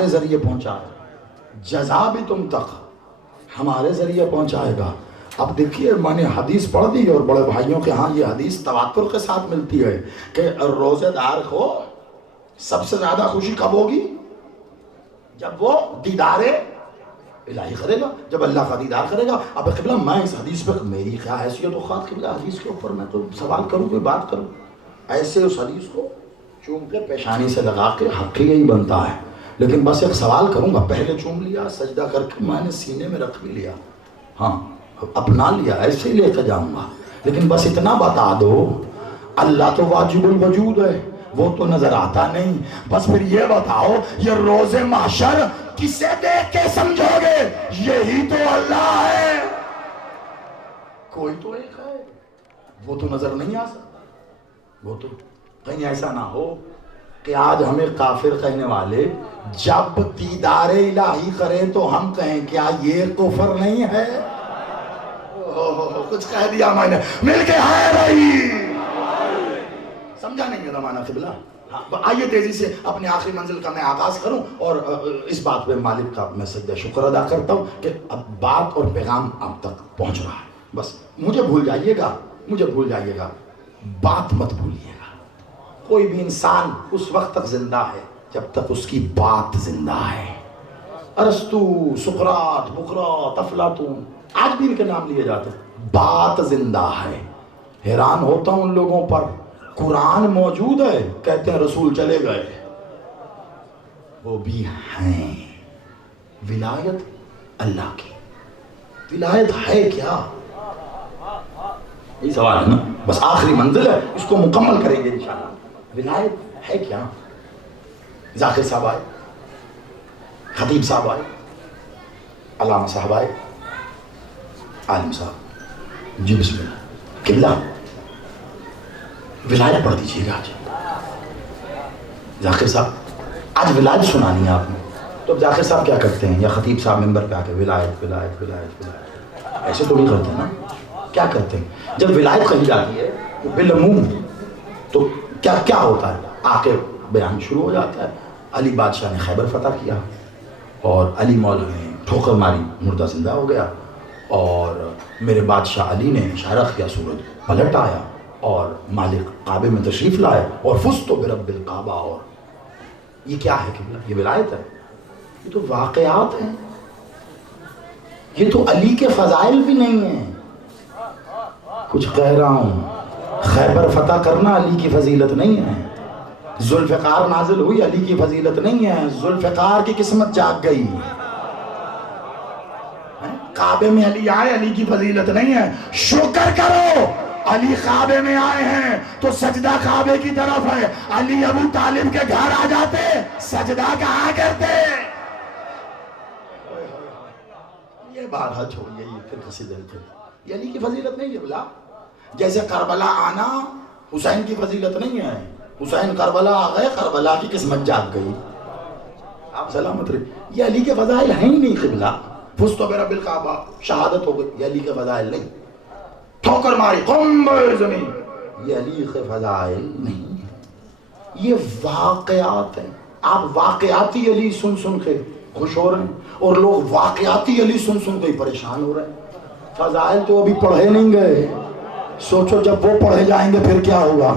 ہمارے ذریعے پہنچائے، جزا بھی تم تک ہمارے ذریعے پہنچائے گا۔ اب دیکھیے میں نے حدیث پڑھ دی اور بڑے بھائیوں کے ہاں یہ حدیث تواتر کے ساتھ ملتی ہے کہ روزے دار کو سب سے زیادہ خوشی کب ہوگی؟ جب وہ دیدار الہی کرے گا، جب اللہ کا دیدار کرے گا۔ اب قبلہ میں اس حدیث پہ میری کیا حیثیت و خواہد قبلہ حدیث کے اوپر میں تو سوال کروں، کوئی بات کروں؟ ایسے اس حدیث کو چوم کے پیشانی سے لگا کے حق یہی بنتا ہے، لیکن بس ایک سوال کروں گا، پہلے چوم لیا سجدہ کر کے میں نے سینے میں رکھ بھی لیا، ہاں اپنا لیا، ایسے ہی لے کے جاؤں گا، لیکن بس اتنا بتا دو اللہ تو واجب الوجود ہے، وہ تو نظر آتا نہیں، بس پھر یہ بتاؤ یہ روز محشر کسے دیکھ کے سمجھو گے یہی تو اللہ ہے؟ کوئی تو ایک ہے، وہ تو نظر نہیں آ سکتا۔ وہ تو کہیں ایسا نہ ہو کہ آج ہمیں کافر کہنے والے جب دیدار الہی کریں تو ہم کہیں کیا یہ کفر نہیں ہے؟ کچھ کہہ دیا میں نے، مل کے ہائے بھائی، سمجھا نہیں میرا معنی قبلہ؟ آئیے تیزی سے اپنی آخری منزل کا میں آغاز کروں، اور اس بات پہ مالک کا میں سجدہ شکر ادا کرتا ہوں کہ اب بات اور پیغام آپ تک پہنچ رہا ہے۔ بس مجھے بھول جائیے گا، بات مت بھولیے گا۔ کوئی بھی انسان اس وقت تک زندہ ہے جب تک اس کی بات زندہ ہے۔ ارسطو، سقراط، بقراط، افلاطون، آج بھی ان کے نام لیے جاتے ہیں، بات زندہ ہے۔ حیران ہوتا ہوں ان لوگوں پر، قرآن موجود ہے کہتے ہیں رسول چلے گئے، وہ بھی ہیں۔ ولایت اللہ کی، ولایت ہے کیا؟ یہ سوال ہے نا، بس آخری منزل ہے، اس کو مکمل کریں گے انشاءاللہ۔ ولایت ہے کیا؟ ذاکر صاحب آئے، خطیب صاحب آئے، علامہ صاحب آئے، عالم صاحب، جی بسم اللہ، قبلہ ولایت پڑھ دیجیے گا آج۔ ذاکر صاحب آج ولایت سنانی ہے آپ نے، تو اب ذاکر صاحب کیا کرتے ہیں، یا خطیب صاحب ممبر پہ آ کے ولایت ولایت ولایت ولایت، ایسے تو نہیں کرتے نا، کیا کرتے ہیں؟ جب ولایت کہی جاتی ہے بالعموم تو کیا ہوتا ہے؟ آ کے بیان شروع ہو جاتا ہے، علی بادشاہ نے خیبر فتح کیا، اور علی مولا نے ٹھوکر ماری، مردہ زندہ ہو گیا، اور میرے بادشاہ علی نے اشارہ کیا، سورج پلٹ آیا، اور مالک کعبے میں تشریف لائے، اور فزت برب الکعبہ۔ اور یہ کیا ہے قبلہ؟ یہ ولایت ہے، یہ تو واقعات ہیں، یہ تو علی کے فضائل بھی نہیں ہیں۔ کچھ کہہ رہا ہوں، خیبر فتح کرنا علی کی فضیلت نہیں ہے، ذوالفقار نازل ہوئی علی کی فضیلت نہیں ہے، ذوالفقار کی قسمت جاگ گئی۔ کعبے میں علی آئے، علی کی فضیلت نہیں ہے، شکر کرو علی کعبے میں آئے ہیں تو سجدہ کعبے کی طرف ہے، علی ابو طالب کے گھر آ جاتے سجدہ کہاں کرتے؟ یہ بارہ چھوڑیے، یہ پھر کسی دل کے، یہ علی کی فضیلت نہیں ہے بلا۔ جیسے کربلا آنا حسین کی فضیلت نہیں ہے، حسین کربلا آ گئے، کربلا کی قسمت جاگ گئی، آپ سلامت رہے، یہ علی کے فضائل ہیں ہی نہیں قبلہ۔ فزت برب الکعبہ، شہادت ہو گئی، یہ علی کے فضائل نہیں۔ ٹھوکر ماری، قم زمین، یہ علی کے فضائل نہیں، یہ واقعات ہیں۔ آپ واقعاتی علی سن سن کے خوش ہو رہے ہیں، اور لوگ واقعاتی علی سن سن کے پریشان ہو رہے ہیں۔ فضائل تو ابھی پڑھے نہیں گئے، سوچو جب وہ پڑھے جائیں گے پھر کیا ہوگا۔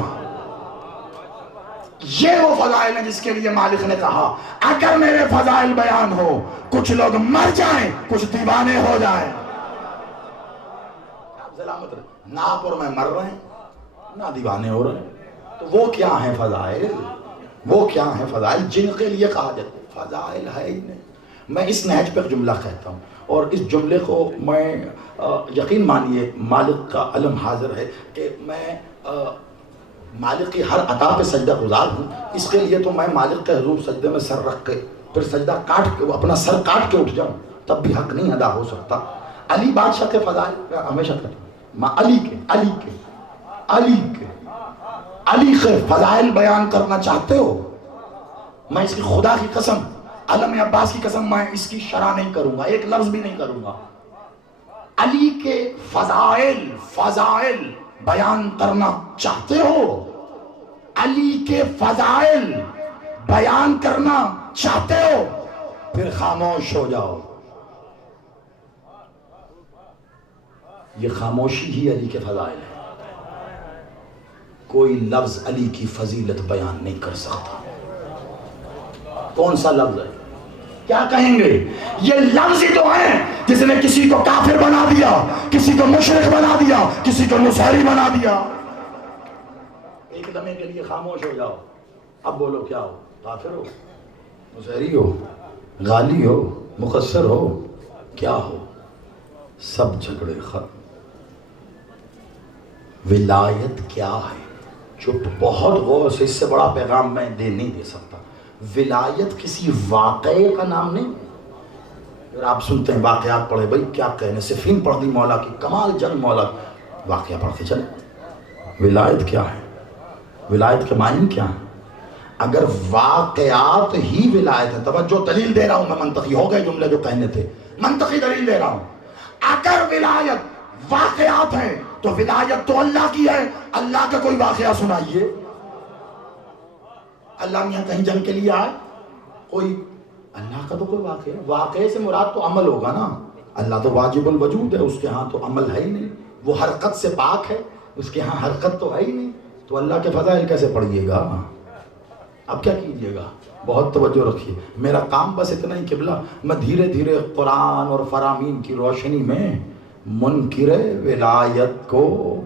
یہ وہ فضائل ہیں جس کے لیے مالک نے کہا اگر میرے فضائل بیان ہو کچھ لوگ مر جائیں کچھ دیوانے ہو جائیں۔ نہ آپ اور میں مر رہے ہیں نہ دیوانے ہو رہے ہیں، تو وہ کیا ہیں فضائل؟ وہ کیا ہیں فضائل جن کے لیے کہا جاتا ہے فضائل ہے ہی نہیں۔ میں اس نہج پہ ایک جملہ کہتا ہوں، اور اس جملے کو میں یقین مانیے مالک کا علم حاضر ہے کہ میں مالک کی ہر عطا پہ سجدہ گزار ہوں، اس کے لیے تو میں مالک کے حضور سجدے میں سر رکھ کے پھر سجدہ کاٹ کے اپنا سر کاٹ کے اٹھ جاؤں تب بھی حق نہیں ادا ہو سکتا۔ علی بادشاہ کے فضائل ہمیشہ کہتا ہوں، علی کے فضائل بیان کرنا چاہتے ہو، میں اس کی خدا کی قسم، علم عباس کی قسم، میں اس کی شرح نہیں کروں گا، ایک لفظ بھی نہیں کروں گا۔ علی کے فضائل بیان کرنا چاہتے ہو، علی کے فضائل بیان کرنا چاہتے ہو، پھر خاموش ہو جاؤ. یہ خاموشی ہی علی کے فضائل ہے. کوئی لفظ علی کی فضیلت بیان نہیں کر سکتا. کون سا لفظ ہے؟ کیا کہیں گے؟ یہ لفظ ہی تو ہیں جس نے کسی کو کافر بنا دیا، کسی کو مشرک بنا دیا، کسی کو نصیری بنا دیا. ایک لمحے کے لیے خاموش ہو جاؤ. اب بولو کیا ہو؟ کافر ہو، نصیری ہو، غالی ہو، مقصر ہو، کیا ہو؟ سب جھگڑے ختم. ولایت کیا ہے؟ چپ. بہت غور سے، اس سے بڑا پیغام میں نہیں دے سکتا. ولایت کسی واقعے کا نام نہیں. اگر آپ سنتے ہیں واقعات پڑھے، بھائی کیا کہنے، صفین پڑھ دی مولا کی، کمال جنگ مولا کی، واقعہ پڑھ کے چلے. ولایت کیا ہے؟ ولایت کے معنی کیا ہے؟ اگر واقعات ہی ولایت ہے، توجہ دلیل دے رہا ہوں میں، منطقی ہو گئے جملے جو کہنے تھے، منطقی دلیل دے رہا ہوں. اگر ولایت واقعات ہے تو ولایت تو اللہ کی ہے. اللہ کا کوئی واقعہ سنائیے. اللہ میاں کہیں جنگ کے لیے آئے کوئی؟ اللہ کا تو کوئی واقعہ، واقعے سے مراد تو عمل ہوگا نا. اللہ تو واجب الوجود ہے، اس کے ہاں تو عمل ہے ہی نہیں. وہ حرکت سے پاک ہے، اس کے ہاں حرکت تو ہے ہی نہیں. تو اللہ کے فضائل کیسے پڑھیے گا؟ اب کیا کیجئے گا؟ بہت توجہ رکھیے. میرا کام بس اتنا ہی قبلہ، میں دھیرے دھیرے قرآن اور فرامین کی روشنی میں منکر ولایت کو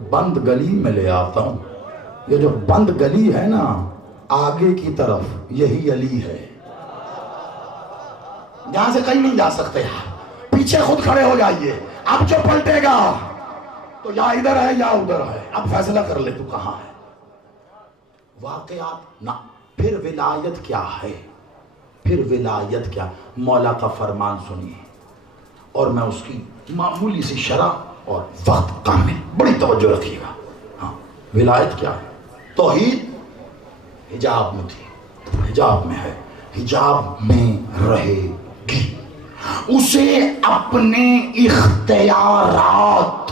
بند گلی میں لے آتا ہوں. یہ جو بند گلی ہے نا، آگے کی طرف یہی علی ہے. یہاں سے کہیں نہیں جا سکتے. پیچھے خود کھڑے ہو جائیے. اب جو پلٹے گا تو یا ادھر ہے یا ادھر ہے. اب فیصلہ کر لے تو کہاں ہے. واقعات نہ. پھر ولایت کیا ہے؟ پھر ولایت کیا؟ مولا کا فرمان سنیے، اور میں اس کی معمولی سی شرح اور وقت کام ہے، بڑی توجہ رکھیے گا. ہاں، ولایت کیا ہے؟ توحید حجاب میں تھی، حجاب میں ہے، حجاب میں رہے گی. اسے اپنے اختیارات،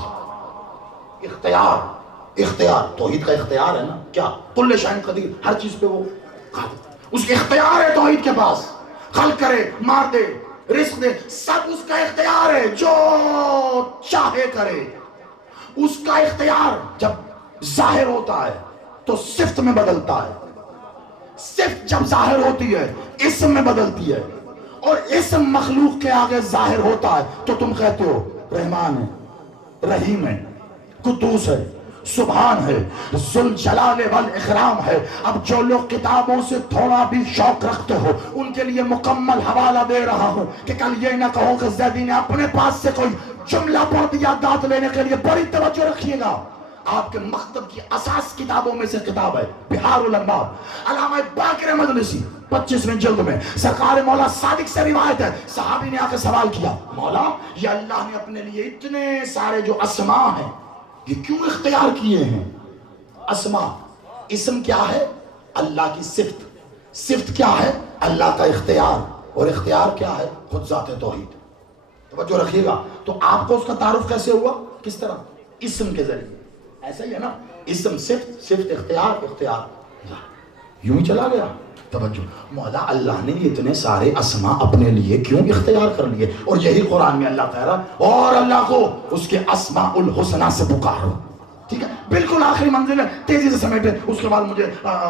اختیار توحید کا اختیار ہے نا. کیا؟ کل شیء قدیر، ہر چیز پہ وہ قادر. اس کے اختیار ہے توحید کے پاس. خلق کرے، مار دے، رزق دے، سب اس کا اختیار ہے. جو چاہے کرے. اس کا اختیار جب ظاہر ہوتا ہے تو صفت میں بدلتا ہے. صفت جب ظاہر ہوتی ہے اسم میں بدلتی ہے. اور اسم مخلوق کے آگے ظاہر ہوتا ہے تو تم کہتے ہو رحمان ہے، رحیم ہے، قدوس ہے، سبحان ہے، ذوالجلال والاکرام ہے. اب جو لوگ کتابوں سے تھوڑا بھی شوق رکھتے ہو ان کے لیے مکمل حوالہ دے رہا ہوں کہ کل یہ نہ کہو کہ زیدی نے اپنے پاس سے کوئی جملہ پڑھ دیا دانت لینے کے لیے. بڑی توجہ رکھیے گا. آپ کے مکتب کی اساس کتابوں میں سے کتاب ہے بہار الانوار، علامہ باقر مجلسی 25ویں جلد میں. سرکار مولا صادق سے روایت ہے، صحابی نے آ کے سوال کیا، مولا یہ اللہ نے اپنے لیے اتنے سارے جو اسماء ہیں یہ کیوں اختیار کیے ہیں؟ اسماء، اسم کیا ہے؟ اللہ کی صفت. صفت کیا ہے؟ اللہ کا اختیار. اور اختیار کیا ہے؟ خود ذات توحید. توجہ رکھیے گا. تو آپ کو اس کا تعارف کیسے ہوا؟ کس طرح؟ اسم کے ذریعے. ایسا ہی ہے نا، اسم صفت، صفت اختیار، اختیار یوں ہی چلا گیا. توجہ. مولا اللہ نے اتنے سارے اسماء اپنے لیے کیوں اختیار کر لیے؟ اور یہی قرآن میں اللہ کہہ رہا اور اللہ کو اس کے اسماء الحسنہ سے پکارو. ٹھیک ہے، بالکل آخری منزل ہے، تیزی سے سمیٹے، اس کے بعد مجھے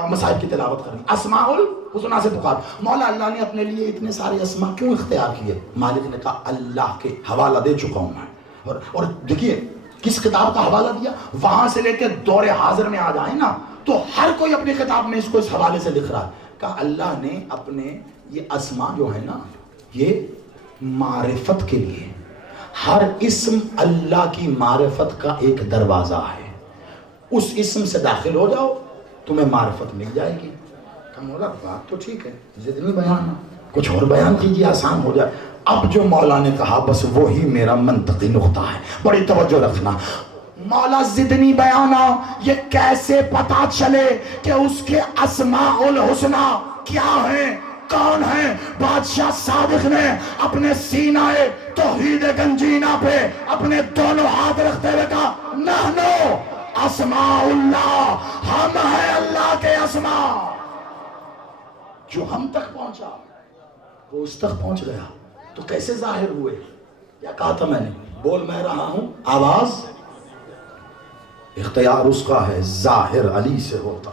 مصائب کی تلاوت کرنی. اسماء الحسنہ سے پکار. مولا اللہ نے اپنے لیے اتنے سارے اسماء کیوں اختیار کیے؟ مالک نے کہا اللہ کے حوالہ دے چکا ہوں میں. اور دیکھیے کس کتاب کا حوالہ دیا؟ وہاں سے لے کے دور حاضر میں آ جائیں نا تو ہر کوئی اپنی کتاب میں اس کو اس حوالے سے لکھ رہا ہے. کہا اللہ نے اپنے یہ اسماء جو ہے نا یہ معرفت کے لیے، ہر اسم اللہ کی معرفت کا ایک دروازہ ہے. اس اسم سے داخل ہو جاؤ تمہیں معرفت مل جائے گی. کہا مولا بات تو ٹھیک ہے، ضد بیان کچھ اور بیان کیجیے آسان ہو جائے. اب جو مولا نے کہا بس وہی میرا منطقی نقطہ ہے، بڑی توجہ رکھنا. مولا زدنی بیانا، یہ کیسے پتا چلے کہ اس کے اسماء الحسنہ کیا ہیں، کون ہیں؟ بادشاہ صادق نے اپنے سینہ توحید گنجینہ پہ اپنے دونوں ہاتھ رکھتے ہوئے کہا نحنو اسماء اللہ، ہم ہیں اللہ کے اسماء. جو ہم تک پہنچا وہ اس تک پہنچ گیا تو کیسے ظاہر ہوئے؟ کیا کہا تھا میں نے؟ بول میں رہا ہوں آواز، اختیار اس کا ہے، ظاہر علی سے ہوتا،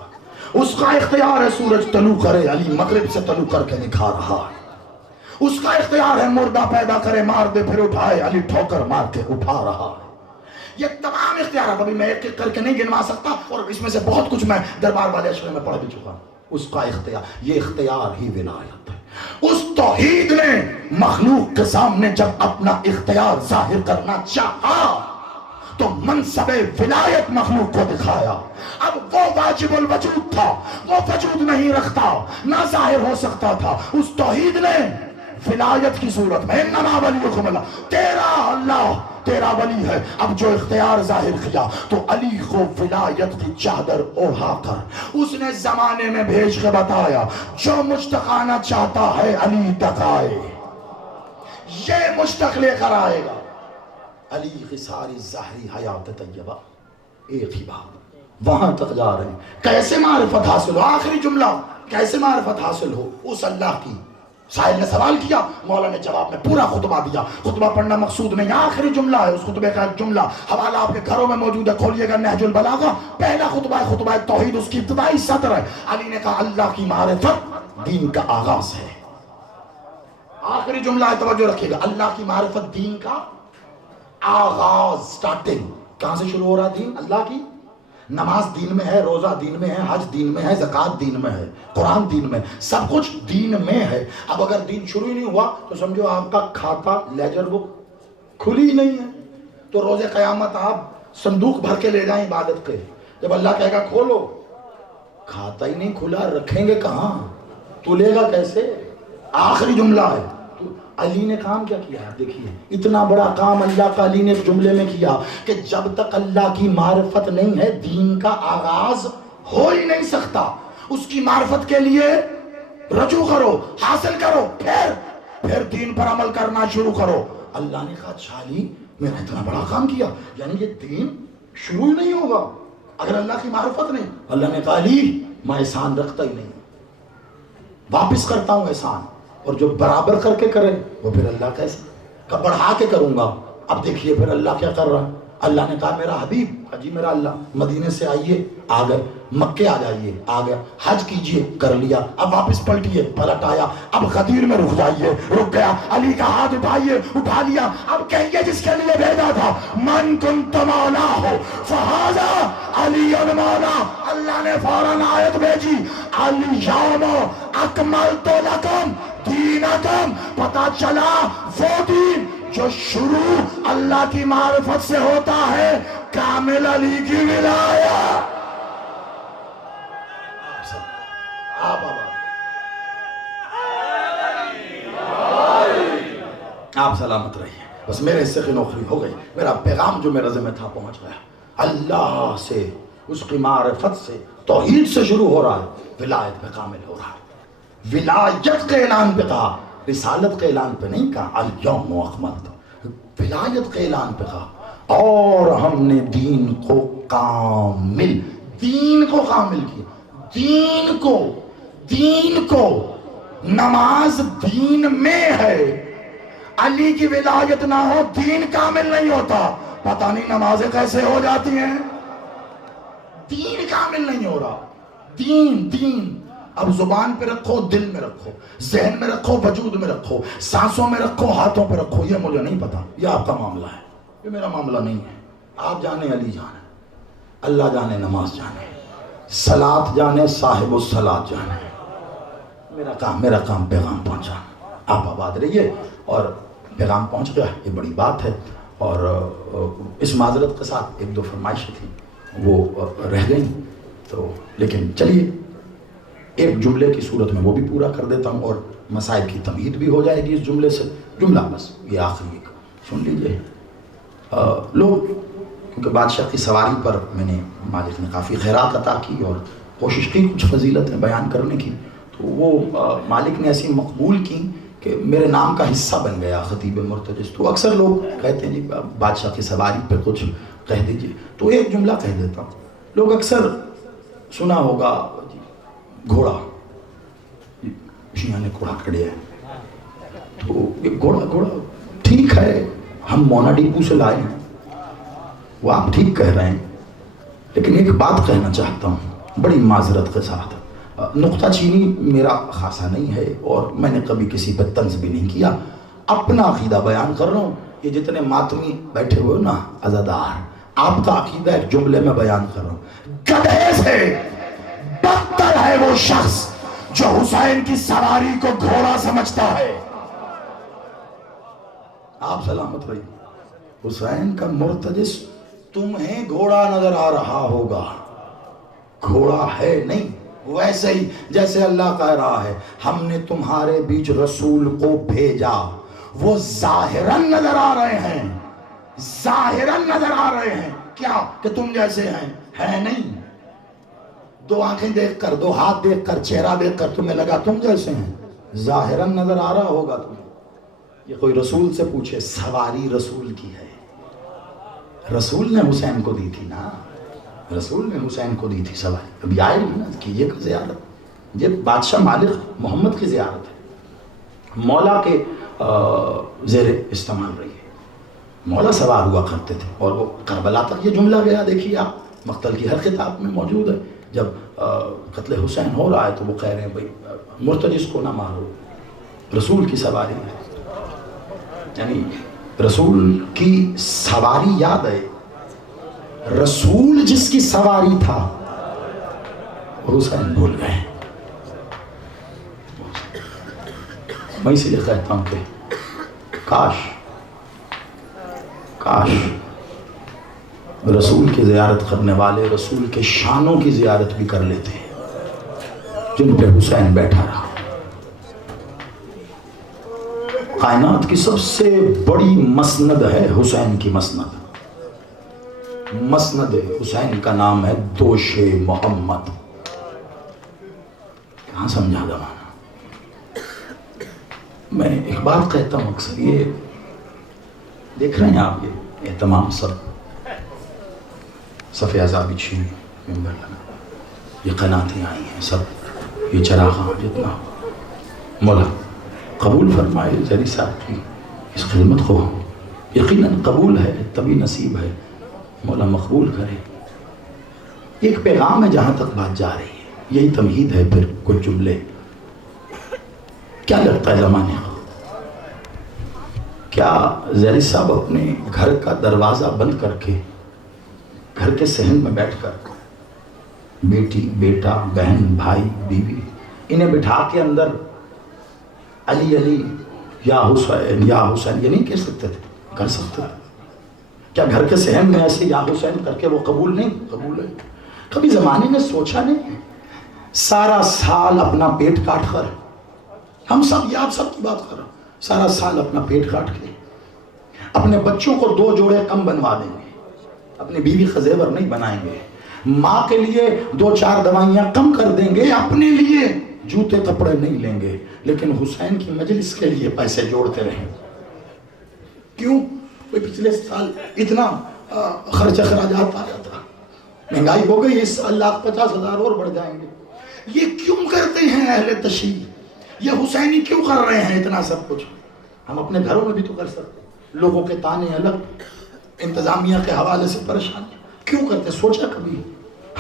اس کا اختیار ہے سورج طلوع کرے، علی مغرب سے طلوع کر کے دکھا رہا ہے، اس کا اختیار ہے مردہ پیدا کرے مار دے پھر اٹھائے، علی ٹھوکر مار کے اٹھا رہا ہے۔ یہ تمام اختیارات ابھی میں ایک ایک کر کے نہیں گنوا سکتا، اور اس میں سے بہت کچھ میں دربار والے اشرے میں پڑھ بھی چکا ہوں۔ اس کا اختیار، یہ اختیار ہی ولایت ہے۔ اس توحید نے مخلوق کے سامنے جب اپنا اختیار ظاہر کرنا چاہا تو منصب ولایت مخلوق کو دکھایا۔ اب وہ واجب الوجود تھا، وہ وجود نہیں رکھتا، نہ ظاہر ہو سکتا تھا، اس توحید نے ولایت کی صورت میں انما ولیکم اللہ، تیرا اللہ تیرا ولی ہے۔ اب جو اختیار ظاہر کیا تو علی کو ولایت کی چادر اوڑھا کر اس نے زمانے میں بھیج کے بتایا جو مشتق آنا چاہتا ہے علی تک آئے، یہ مشتق لے کر آئے گا۔ علی کی ساری ظاہری حیات طیبہ ایک ہی بات، وہاں تک جا رہے ہیں۔ کیسے معرفت حاصل ہو؟ آخری جملہ، کیسے معرفت حاصل ہو؟ اس اللہ کی۔ سائل نے سوال کیا، مولا نے جواب میں پورا خطبہ دیا۔ خطبہ پڑھنا مقصود نہیں، آخری جملہ ہے اس خطبے کا، ایک جملہ حوالہ آپ کے گھروں میں موجود ہے، کھولیے گا نہج البلاغہ، پہلا خطبہ ہے، خطبہ توحید، اس کی ابتدائی سطر ہے۔ علی نے کہا اللہ کی معرفت دین کا آغاز ہے۔ آخری جملہ ہے، توجہ رکھیے گا، اللہ کی معرفت دین کا آغاز، سٹارٹنگ۔ کہاں سے شروع ہو رہا دین؟ اللہ کی نماز دین میں ہے، روزہ دین میں ہے، حج دین میں ہے، زکوٰۃ دین میں ہے، قرآن دین میں، سب کچھ دین میں ہے۔ اب اگر دین شروع ہی نہیں ہوا تو سمجھو آپ کا کھاتا لیجر بک کھلی ہی نہیں ہے، تو روز قیامت آپ صندوق بھر کے لے جائیں عبادت کے، جب اللہ کہے گا کھولو، کھاتا ہی نہیں کھلا، رکھیں گے کہاں؟ تلے گا کیسے؟ آخری جملہ ہے۔ علی نے کام کیا کیا ہے؟ دیکھیے اتنا بڑا کام اللہ کا علی نے جملے میں کیا کہ جب تک اللہ کی معرفت نہیں ہے دین کا آغاز ہو ہی نہیں سکتا۔ اس کی معرفت کے لیے رجوع کرو، حاصل کرو، پھر دین پر عمل کرنا شروع کرو۔ اللہ نے کہا اچھا علی میں نے اتنا بڑا کام کیا، یعنی یہ دین شروع ہی نہیں ہوگا اگر اللہ کی معرفت نہیں۔ اللہ نے کہا علی میں احسان رکھتا ہی نہیں، واپس کرتا ہوں احسان، اور جو برابر کر کے کرے وہ پھر اللہ کیسے؟ کب بڑھا کے کروں گا۔ اب دیکھیے پھر اللہ کیا کر رہا ہے۔ اللہ نے کہا میرا حبیب، جی میرا اللہ، مدینے سے آئیے، آ گئے، مکے آ جائیے، آ گیا، حج کیجئے، کر لیا، اب واپس پلٹیے، پلٹ آیا، اب غدیر میں رک جائیے، رک گیا، علی کا ہاتھ اٹھائیے، اٹھا لیا، اب کہیے جس کے لیے بھیجا تھا من کنت مولاہ فہذا علی مولا۔ اللہ نے فوراً آیت بھیجی الیوم اکملت لکم دینکم۔ پتا چلا وہ دین جو شروع اللہ کی معرفت سے ہوتا ہے، کامل علی کی ولایت۔ آپ سلامت رہیے، بس میرے حصے کی نوکری ہو گئی، میرا پیغام جو میرے ذمہ تھا پہنچ گیا۔ اللہ سے، اس کی معرفت سے، توحید سے شروع ہو رہا ہے، ولایت پہ کامل ہو رہا ہے۔ ولایت کے اعلان پہ کہا، رسالت کے اعلان پہ نہیں کہا الیوم اکملت، ولایت کے اعلان پہ کہا اور ہم نے دین کو کامل، دین کو کامل کیا، دین کو نماز دین میں ہے، علی کی ولایت نہ ہو دین کامل نہیں ہوتا۔ پتہ نہیں نمازیں کیسے ہو جاتی ہیں، دین کامل نہیں ہو رہا۔ دین اب زبان پہ رکھو، دل میں رکھو، ذہن میں رکھو، وجود میں رکھو، سانسوں میں رکھو، ہاتھوں پہ رکھو، یہ مجھے نہیں پتا، یہ آپ کا معاملہ ہے، یہ میرا معاملہ نہیں ہے۔ آپ جانے علی جانے، اللہ جانے نماز جانے، صلاۃ جانے، صاحب الصلاۃ جانے، میرا کام پیغام پہنچانا۔ آپ آباد رہیے، اور پیغام پہنچ گیا، یہ بڑی بات ہے۔ اور اس معذرت کے ساتھ ایک دو فرمائشیں تھیں وہ رہ گئیں، تو لیکن چلیے ایک جملے کی صورت میں وہ بھی پورا کر دیتا ہوں، اور مسائل کی تمہید بھی ہو جائے گی اس جملے سے۔ جملہ بس یہ آخری ایک سن لیجئے۔ لوگ کیونکہ بادشاہ کی سواری پر میں نے، مالک نے کافی خیرات عطا کی اور کوشش کی کچھ فضیلتیں بیان کرنے کی، تو وہ مالک نے ایسی مقبول کی کہ میرے نام کا حصہ بن گیا خطیب مرتجز۔ تو اکثر لوگ کہتے ہیں جی بادشاہ کی سواری پہ کچھ کہہ دیجئے، تو ایک جملہ کہہ دیتا ہوں۔ لوگ اکثر سنا ہوگا جی گھوڑا، شیعہ نے گھوڑا کھڑیا ہے، یہ گھوڑا ٹھیک ہے ہم مونا ڈیپو سے لائے ہیں، وہ آپ ٹھیک کہہ رہے ہیں، لیکن ایک بات کہنا چاہتا ہوں بڑی معذرت کے ساتھ، نقطہ چینی میرا خاصا نہیں ہے اور میں نے کبھی کسی پہ طنز بھی نہیں کیا، اپنا عقیدہ بیان کر رہا ہوں. یہ جتنے ماتمی بیٹھے ہوئے نا عزادار، آپ کا عقیدہ ایک جملے میں بیان کر رہا ہوں. گدھے سے بدتر ہے وہ شخص جو حسین کی سواری کو گھوڑا سمجھتا ہے. آپ سلامت رہیے. حسین کا مرتجس تمہیں گھوڑا نظر آ رہا ہوگا، گھوڑا ہے نہیں. ویسے ہی جیسے اللہ کہہ رہا ہے ہم نے تمہارے بیچ رسول کو بھیجا، وہ ظاہراً نظر آ رہے ہیں، ظاہراً نظر آ رہے ہیں. کیا کہ تم جیسے ہیں نہیں. دو آنکھیں دیکھ کر، دو ہاتھ دیکھ کر، چہرہ دیکھ کر تمہیں لگا تم جیسے ہیں، ظاہراً نظر آ رہا ہوگا تمہیں. یہ کوئی رسول سے پوچھے، سواری رسول کی ہے. رسول نے حسین کو دی تھی نا، رسول نے حسین کو دی تھی سواری. ابھی آئے نہیں نا کیجیے گا زیارت. یہ بادشاہ مالک محمد کی زیارت ہے، مولا کے زیر استعمال رہی ہے. مولا سوار ہوا کرتے تھے اور وہ کربلا تک یہ جملہ گیا. دیکھیے آپ مقتل کی ہر کتاب میں موجود ہے. جب قتل حسین ہو رہا ہے تو وہ کہہ رہے ہیں بھائی مرتجس کو نہ مارو، رسول کی سواری ہے. یعنی رسول کی سواری یاد ہے، رسول جس کی سواری تھا حسین بھول گئے. میں اسی لیے کہتا ہوں کہ کاش رسول کی زیارت کرنے والے رسول کے شانوں کی زیارت بھی کر لیتے ہیں جن پہ حسین بیٹھا رہا. کائنات کی سب سے بڑی مسند ہے حسین کی مسند. مسند حسین کا نام ہے دوش محمد. کہاں سمجھا زمانہ. میں ایک بات کہتا ہوں اکثر، یہ دیکھ رہے ہیں آپ یہ اہتمام سب صف اعزا بچھی ممبر لگا، یہ قناتیں آئی ہیں، سب یہ چراغاں جتنا، مولا قبول فرمائے زری صاحب کی اس خدمت کو. یقیناً قبول ہے تبھی نصیب ہے، مولا مقبول کرے. ایک پیغام ہے جہاں تک بات جا رہی ہے، یہی تمہید ہے. پھر کچھ جملے کیا لگتا ہے زمانے کو، کیا زیری صاحب اپنے گھر کا دروازہ بند کر کے گھر کے صحن میں بیٹھ کر بیٹی، بیٹا، بہن، بھائی، بیوی انہیں بٹھا کے اندر علی علی یا حسین یا حسین یہ نہیں کہہ سکتے تھے؟ کر سکتے تھے. کیا گھر کے صحن میں ایسے یا حسین کر کے وہ قبول نہیں؟ قبول ہے. کبھی زمانے نے سوچا نہیں سارا سال اپنا پیٹ کاٹ کر، ہم سب یہ آپ سب کی بات کر رہا ہوں، سارا سال اپنا پیٹ کاٹ کے اپنے بچوں کو 2 جوڑے کم بنوا دیں گے، اپنی بیوی کا زیور نہیں بنائیں گے، ماں کے لیے 2-4 دوائیاں کم کر دیں گے، اپنے لیے جوتے کپڑے نہیں لیں گے، لیکن حسین کی مجلس کے لیے پیسے جوڑتے رہیں. کیوں؟ پچھلے سال اتنا خرچ اخراجات آیا تھا، مہنگائی ہو گئی، اس سال 1,50,000 اور بڑھ جائیں گے. یہ کیوں کرتے ہیں اہل تشیع؟ یہ حسینی کیوں کر رہے ہیں اتنا سب کچھ؟ ہم اپنے گھروں میں بھی تو کر سکتے. لوگوں کے تانے الگ، انتظامیہ کے حوالے سے پریشان کیوں کرتے؟ سوچا کبھی؟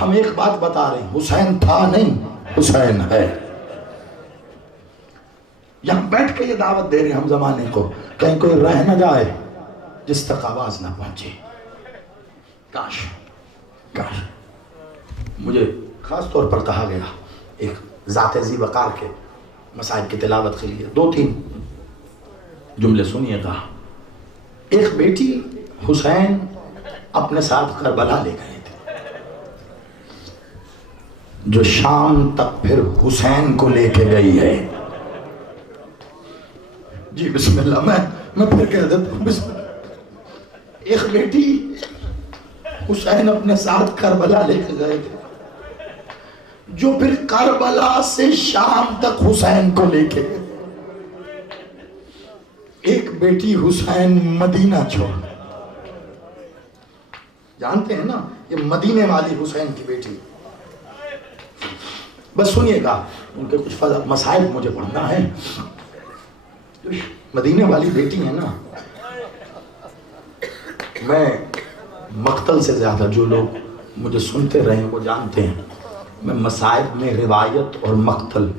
ہم ایک بات بتا رہے ہیں، حسین تھا نہیں، حسین ہے. یہاں بیٹھ کے یہ دعوت دے رہے ہیں ہم زمانے کو، کہیں کوئی رہ نہ جائے جس تک آواز نہ پہنچے. کاش مجھے خاص طور پر کہا گیا ایک ذات ذی وقار کے مصائب کی تلاوت کے لیے 2-3 جملے سنیے گا. ایک بیٹی حسین اپنے ساتھ کربلا لے گئے تھے، جو شام تک پھر حسین کو لے کے گئی ہے. جی بسم اللہ، میں پھر کہہ دیتا ہوں بسم اللہ. ایک بیٹی حسین اپنے ساتھ کربلا لے کے گئے تھے، جو پھر کربلا سے شام تک حسین کو لے کے گئے. ایک بیٹی حسین مدینہ چھوڑ، جانتے ہیں نا یہ مدینے والی حسین کی بیٹی. بس سنیے گا، ان کے کچھ مصائب مجھے پڑھنا ہے. مدینے والی بیٹی ہیں نا. میں مقتل سے زیادہ، جو لوگ مجھے سنتے رہے وہ جانتے ہیں، میں مصائب میں روایت اور مقتل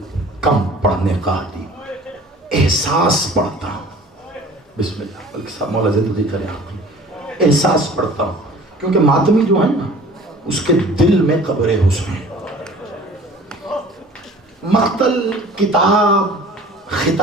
کم پڑھنے کا عادی، احساس پڑھتا ہوں. بسم اللہ، بلکہ صاحب مولا زندگی کرے آپ، احساس پڑھتا ہوں، کیونکہ ماتمی جو ہے نا اس کے دل میں قبر حسن ہے. مقتل کتاب خطاب